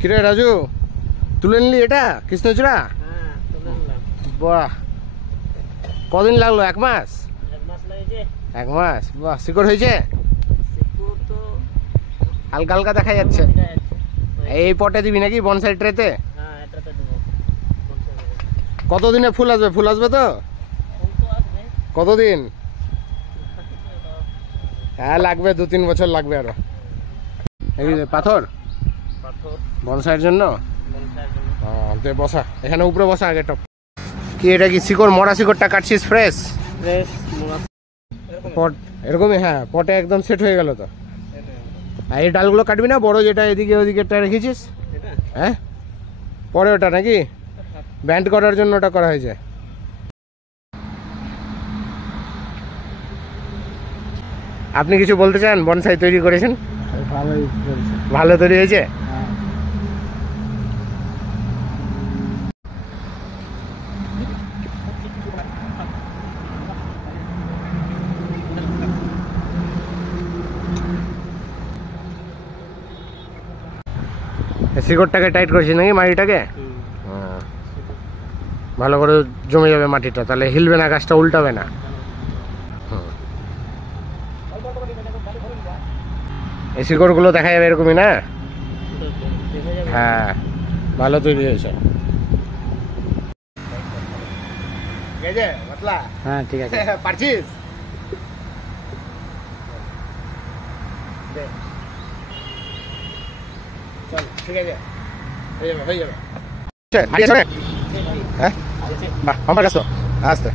কিরে রাজু, তুলে নিলি এটা কৃষ্ণচূড়া? বাহ, কদিন লাগলো? 1 মাস? 1 মাস, বাহ। শিকড় হয়েছে? হালকা হালকা দেখা যাচ্ছে। এই পটে দিবি নাকি বনসাই ট্রেতে? কতদিনে ফুল আসবে? ফুল আসবে তো? কতদিন? হ্যাঁ লাগবে, 2-3 বছর লাগবে আরো। এই পাথর বনসাইয়ের জন্য বসা, এখানে উপরে বসা আগে। টপ কি এটা? কি শিকড়? মরা শিকড়টা কাটছিস? ফ্রেশ পট এরকমই? হ্যাঁ, পটে একদম সেট হয়ে গেল তো। আর এই ডালগুলো কাটবি না? বড় যেটা এদিকে ওদিকেটা রেখেছিস? হ্যাঁ, পরে ওটা নাকি ব্যান্ড করার জন্য ওটা করা হয়েছে। আপনি কিছু বলতে চান? বনসাই তৈরি করেছেন, ভালো তৈরি হয়েছে। শিকড়টাকে টাইট করেছি নাকি মাটিটাকে? ভালো করে জমে যাবে মাটিটা, তাহলে হিলবে না, গাছটা উল্টাবে না। এই শিকড়গুলো দেখা যাবে এরকমই না? হ্যাঁ, ভালো তৈরি হয়েছে। হ্যাঁ ঠিক আছে, পারছিস? চল, ঠিক আছে, হয়ে যাবে হয়ে যাবে। হ্যাঁ বাহ, আমার কাছে আসতে